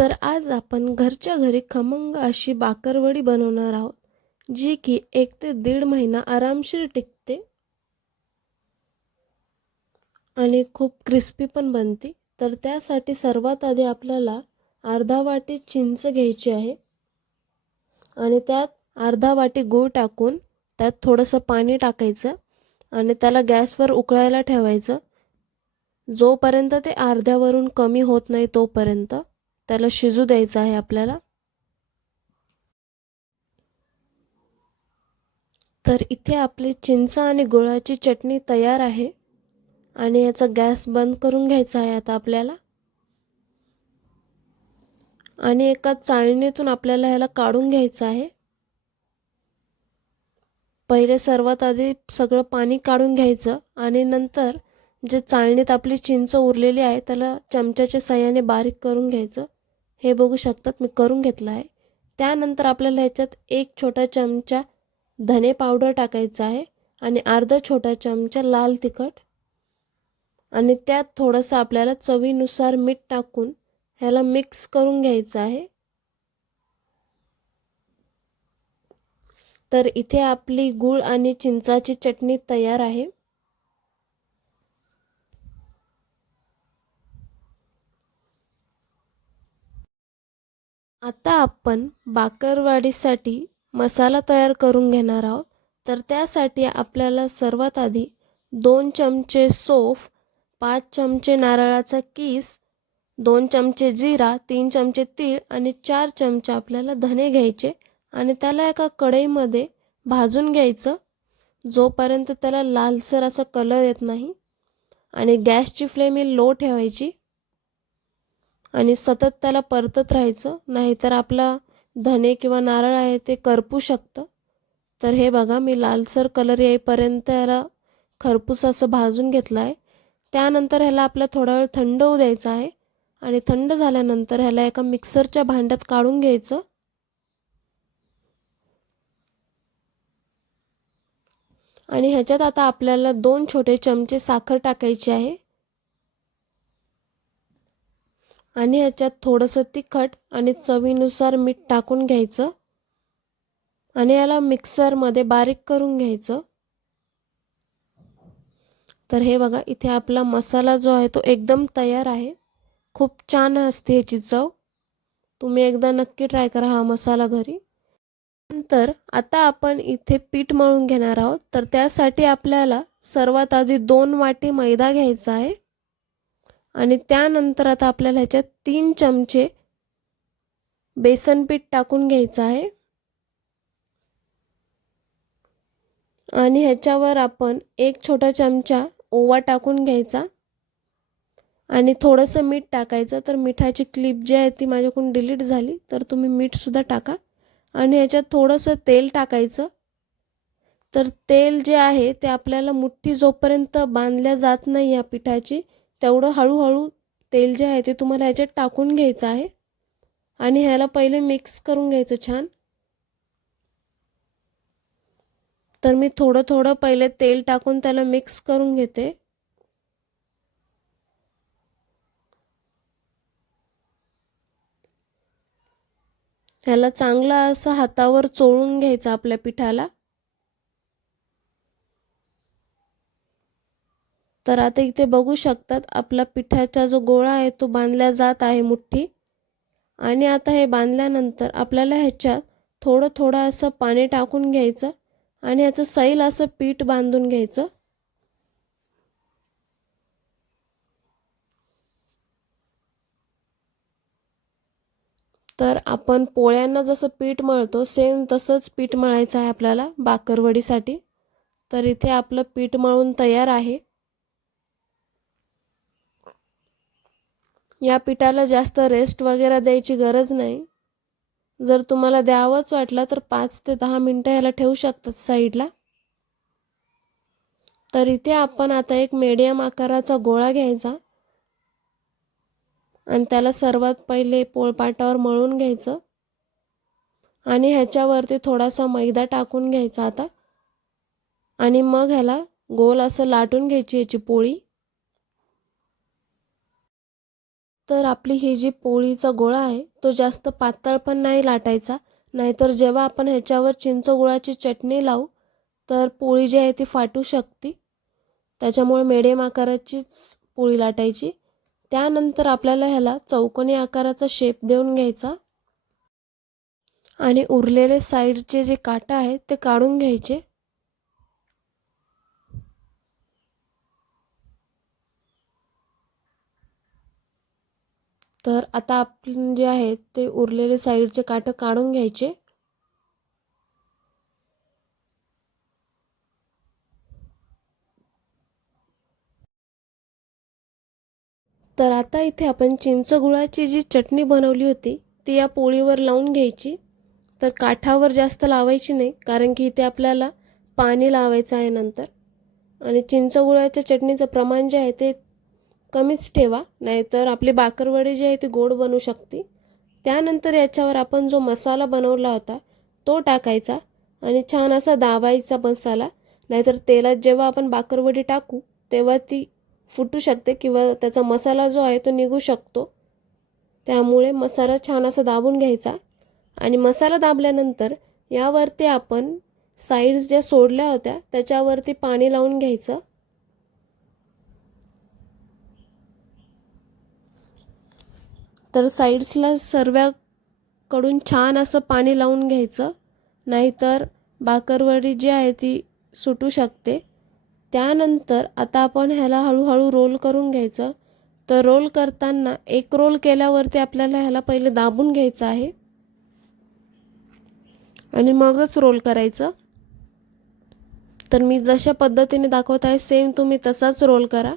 तर आज आपण घरच्या घरी खमंग अशी बाकरवडी बनवणार आहोत, जी की 1 ते दीड महिना आरामशीर टिकते आणि खूप क्रिस्पी पण बनते. तर त्यासाठी सर्वात आधी आपल्याला अर्धा वाटी चिंच घ्यायची आहे आणि त्यात अर्धा वाटी गूळ टाकून त्यात थोडंसं पाणी टाकायचं आणि त्याला गॅसवर उकळायला ठेवायचं. जोपर्यंत ते अर्ध्यावरून कमी होत नाही तोपर्यंत त्याला शिजू द्यायचं आहे आपल्याला. तर इथे आपली चिंच आणि गुळाची चटणी तयार आहे आणि याचा गॅस बंद करून घ्यायचा आहे आता आपल्याला. आणि एका चाळणीतून आपल्याला याला काढून घ्यायचं आहे. पहिले सर्वात आधी सगळं पाणी काढून घ्यायचं आणि नंतर जे चाळणीत आपली चिंच उरलेली आहे त्याला चमच्याच्या साहाय्याने बारीक करून घ्यायचं. हे बघू शकतात मी करून घेतलं आहे. त्यानंतर आपल्याला ह्याच्यात 1 छोटा चमचा धने पावडर टाकायचा आहे आणि अर्धा छोटा चमचा लाल तिखट आणि त्यात थोडंसं आपल्याला चवीनुसार मीठ टाकून ह्याला मिक्स करून घ्यायचं आहे. तर इथे आपली गूळ आणि चिंचाची चटणी तयार आहे. आता आपण बाकरवाडीसाठी मसाला तयार करून घेणार आहोत. तर त्यासाठी आपल्याला सर्वात आधी 2 चमचे सौंफ, 5 चमचे नारळाचा कीस, 2 चमचे जीरा, 3 चमचे तीळ आणि 4 चमचे आपल्याला धने घ्यायचे आणि त्याला एका कढईमध्ये भाजून घ्यायचं जोपर्यंत त्याला लालसर असा कलर येत नाही. आणि गॅसची फ्लेम ही लो ठेवायची आणि सतत त्याला परतत राहायचं, नाहीतर आपला धने किंवा नारळ आहे ते करपू शकतं. तर हे बघा मी लालसर कलर येईपर्यंत याला खरपूस असं भाजून घेतलं आहे. त्यानंतर ह्याला आपला थोडा वेळ थंड होऊ द्यायचा आहे आणि थंड झाल्यानंतर ह्याला एका मिक्सरच्या भांड्यात काढून घ्यायचं. आणि ह्याच्यात आता आपल्याला 2 छोटे चमचे साखर टाकायची आहे आणि ह्याच्यात थोडंसं तिखट आणि चवीनुसार मीठ टाकून घ्यायचं आणि याला मिक्सरमध्ये बारीक करून घ्यायचं. तर हे बघा इथे आपला मसाला जो आहे तो एकदम तयार आहे. खूप छान असते याची चव. तुम्ही एकदा नक्की ट्राय करा हा मसाला घरी. नंतर आता आपण इथे पीठ मळून घेणार आहोत. तर त्यासाठी आपल्याला सर्वात आधी 2 वाटी मैदा घ्यायचा आहे आणि त्यानंतर आता आपल्याला ह्याच्यात 3 चमचे बेसन पीठ टाकून घ्यायचं आहे आणि ह्याच्यावर आपण 1 छोटा चमचा ओवा टाकून घ्यायचा आणि थोडंसं मीठ टाकायचं. तर मिठाची क्लिप जी आहे ती माझ्याकडून डिलीट झाली, तर तुम्ही मीठसुद्धा टाका आणि ह्याच्यात थोडंसं तेल टाकायचं. तर तेल जे आहे ते आपल्याला मुठ्ठी जोपर्यंत बांधल्या जात नाही या पिठाची तेवढं हळूहळू तेल जे आहे ते तुम्हाला ह्याच्यात टाकून घ्यायचं आहे आणि ह्याला पहिले मिक्स करून घ्यायचं छान. तर मी थोडं थोडं पहिले तेल टाकून त्याला मिक्स करून घेते. ह्याला चांगलं असं हातावर चोळून घ्यायचं आपल्या पिठाला. तर आता इथे बघू शकतात आपला पिठाचा जो गोळा आहे तो बांधला जात आहे मुठ्ठी. आणि आता हे बांधल्यानंतर आपल्याला ह्याच्यात थोडं थोडं असं पाणी टाकून घ्यायचं आणि ह्याचं सैल असं पीठ बांधून घ्यायचं. तर आपण पोळ्यांना जसं पीठ मळतो सेम तसंच पीठ मळायचं आहे आपल्याला बाकरवडीसाठी. तर इथे आपलं पीठ मळून तयार आहे. या पिठाला जास्त रेस्ट वगैरे द्यायची गरज नाही. जर तुम्हाला द्यावंच वाटलं तर 5 ते 10 मिनिटं याला ठेवू शकतात साईडला. तर इथे आपण आता एक मीडियम आकाराचा गोळा घ्यायचा आणि त्याला सर्वात पहिले पोळपाटावर मळून घ्यायचं आणि ह्याच्यावरती थोडासा मैदा टाकून घ्यायचा आता आणि मग ह्याला गोल असं लाटून घ्यायची याची पोळी. तर आपली ही जी पोळीचा गोळा आहे तो जास्त पातळ पण नाही लाटायचा, नाहीतर जेव्हा आपण ह्याच्यावर चिंच गुळाची चटणी लावू तर पोळी जी आहे ती फाटू शकते. त्याच्यामुळे मिडियम आकाराचीच पोळी लाटायची. त्यानंतर आपल्याला ह्याला चौकोनी आकाराचा शेप देऊन घ्यायचा आणि उरलेले साईडचे जे काटा आहेत ते काढून घ्यायचे. तर आता आपण जे आहेत ते उरलेले साईडचे काटे काढून घ्यायचे. तर आता इथे आपण चिंच गुळाची जी चटणी बनवली होती ती या पोळीवर लावून घ्यायची. तर काठावर जास्त लावायची नाही, कारण की इथे आपल्याला पाणी लावायचं आहे नंतर. आणि चिंच गुळाच्या चटणीचं प्रमाण जे आहे ते कमीच ठेवा, नाहीतर आपली बाकरवडी जी आहे ती गोड बनू शकते. त्यानंतर याच्यावर आपण जो मसाला बनवला होता तो टाकायचा आणि छान असा दाबायचा मसाला, नाहीतर तेलात जेव्हा आपण बाकरवडी टाकू तेव्हा ती फुटू शकते किंवा त्याचा मसाला जो आहे तो निघू शकतो. त्यामुळे मसाला छान असा दाबून घ्यायचा आणि मसाला दाबल्यानंतर यावरती आपण साईड्स ज्या सोडल्या होत्या त्याच्यावरती पाणी लावून घ्यायचं. तर साईड्सला सर्वाकडून छान असं पाणी लावून घ्यायचं, नाहीतर बाकरवडी जी आहे ती सुटू शकते. त्यानंतर आता आपण ह्याला हळूहळू रोल करून घ्यायचं. तर रोल करताना एक रोल केल्यावरती आपल्याला ह्याला पहिले दाबून घ्यायचं आहे आणि मगच रोल करायचं. तर मी जशा पद्धतीने दाखवत आहे सेम तुम्ही तसाच रोल करा.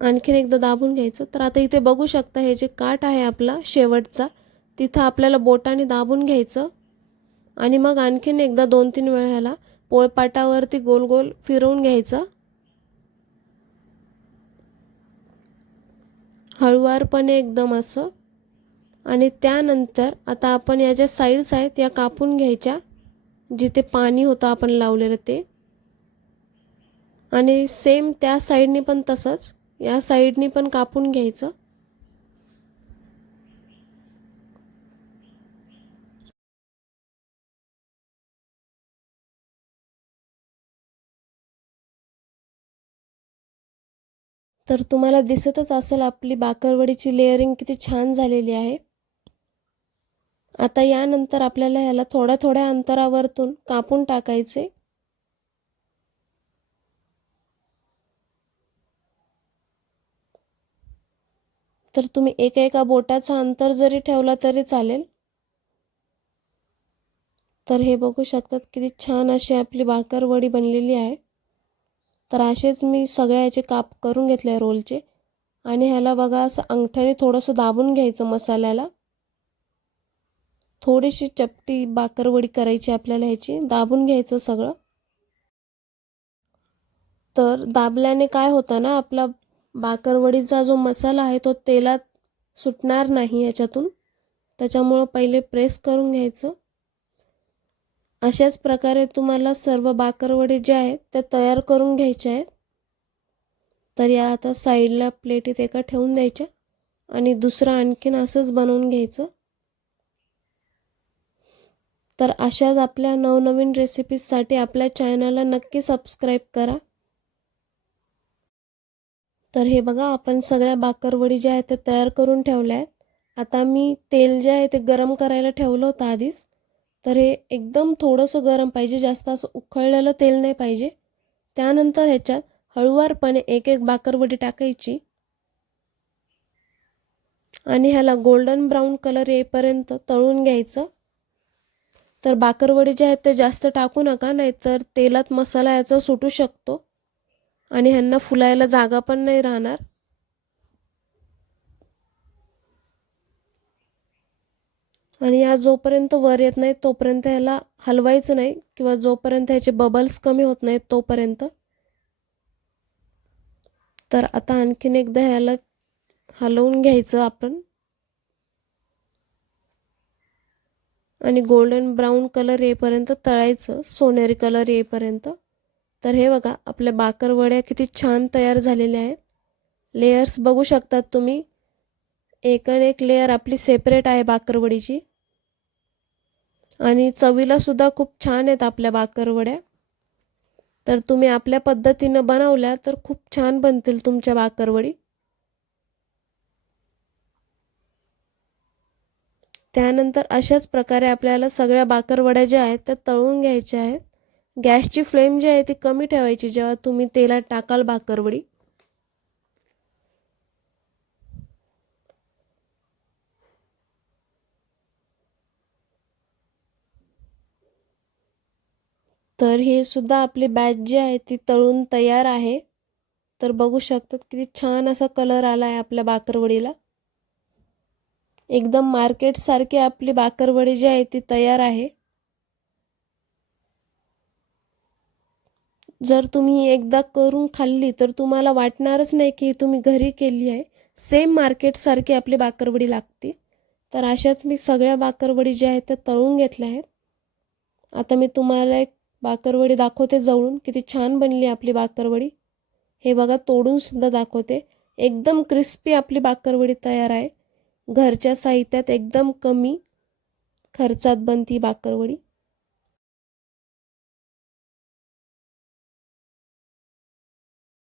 आणखीन एकदा दाबून घ्यायचं. तर आता इथे बघू शकता हे जे काठ आहे आपला शेवटचा तिथं आपल्याला बोटाने दाबून घ्यायचं आणि मग आणखीन एकदा 2-3 वेळा ह्याला पोळपाटावरती गोल गोल फिरवून घ्यायचं हळूवारपणे एकदम असं. आणि त्यानंतर आता आपण या ज्या साईड्स आहेत या कापून घ्यायच्या, जिथे पाणी होतं आपण लावलेलं ते. आणि सेम त्या साईडनी पण तसंच या साईडनी पण कापून घ्यायचं. तर तुम्हाला दिसतच असेल आपली बाकरवडीची लेअरिंग किती छान झालेली आहे. आता यानंतर आपल्याला ह्याला थोड्या थोड्या अंतरावरतून कापून टाकायचे. तर तुम्ही एका बोटाचा अंतर जरी ठेवला तरी चालेल. तर हे बघू शकतात किती छान अशी आपली बाकरवडी बनलेली आहे. तर असेच मी सगळ्या याचे काप करून घेतले रोलचे आणि ह्याला बघा असं अंगठ्याने थोडंसं दाबून घ्यायचं मसाल्याला. थोडीशी चपटी बाकरवडी करायची आपल्याला, ह्याची दाबून घ्यायचं सगळं. तर दाबल्याने काय होतं ना, आपला बाकरवडीचा जो मसाला आहे तो तेलात सुटणार नाही याच्यातून. त्याच्यामुळे पहिले प्रेस करून घ्यायचं. अशाच प्रकारे तुम्हाला सर्व बाकरवडी जे आहेत त्या तयार करून घ्यायच्या आहेत. तर या आता साईडला प्लेटीत एका ठेवून द्यायच्या आणि दुसरं आणखीन असंच बनवून घ्यायचं. तर अशाच आपल्या नवनवीन रेसिपीजसाठी आपल्या चॅनलला नक्की सबस्क्राईब करा. तर हे बघा आपण सगळ्या बाकरवडी ज्या आहेत त्या तयार करून ठेवल्या आहेत. आता मी तेल जे आहे ते गरम करायला ठेवलं होतं आधीच. तर हे एकदम थोडंसं गरम पाहिजे, जास्त असं उकळलेलं तेल नाही पाहिजे. त्यानंतर ह्याच्यात हळूवारपणे एक बाकरवडी टाकायची आणि ह्याला गोल्डन ब्राऊन कलर येईपर्यंत तळून घ्यायचं. तर बाकरवडी जे आहेत ते जास्त टाकू नका, नाहीतर तेलात मसाला याचा सुटू शकतो आणि ह्यांना फुलायला जागा पण नाही राहणार. आणि या जोपर्यंत वर येत नाही तोपर्यंत ह्याला हलवायचं नाही, किंवा जोपर्यंत ह्याचे बबल्स कमी होत नाहीत तोपर्यंत. तर आता आणखीन एकदा ह्याला हलवून घ्यायचं आपण आणि गोल्डन ब्राऊन कलर येईपर्यंत तळायचं, सोनेरी कलर येईपर्यंत. तर हे बघा आपल्या बाकरवड्या किती छान तयार झालेल्या आहेत. लेयर्स बघू शकतात तुम्ही, एकन एक लेयर आपली सेपरेट आहे बाकरवडीची. आणि चवीला सुद्धा खूप छान आहेत आपल्या बाकरवड्या. तर तुम्ही आपल्या पद्धतीनं बनवल्या तर खूप छान बनतील तुमच्या बाकरवडी. त्यानंतर अशाच प्रकारे आपल्याला सगळ्या बाकरवड्या ज्या आहेत त्या तळून घ्यायच्या आहेत. गॅसची फ्लेम जी आहे ती कमी ठेवायची जेव्हा तुम्ही तेलात टाकाल बाकरवडी. तर ही सुद्धा आपली बॅच जी आहे ती तळून तयार आहे. तर बघू शकतात किती छान असा कलर आला आहे आपल्या बाकरवडीला. एकदम मार्केटसारखी आपली बाकरवडी जी आहे ती तयार आहे. जर तुम्ही एकदा करून खाल्ली तर तुम्हाला वाटणारच नाही की तुम्ही घरी केली आहे. सेम मार्केटसारखी आपली बाकरवडी लागते. तर अशाच मी सगळ्या बाकरवडी ज्या आहेत त्या तळून घेतल्या आहेत. आता मी तुम्हाला एक बाकरवडी दाखवते जवळून, किती छान बनली आपली बाकरवडी. हे बघा, तोडून सुद्धा दाखवते. एकदम क्रिस्पी आपली बाकरवडी तयार आहे. घरच्या साहित्यात एकदम कमी खर्चात बनती बाकरवडी.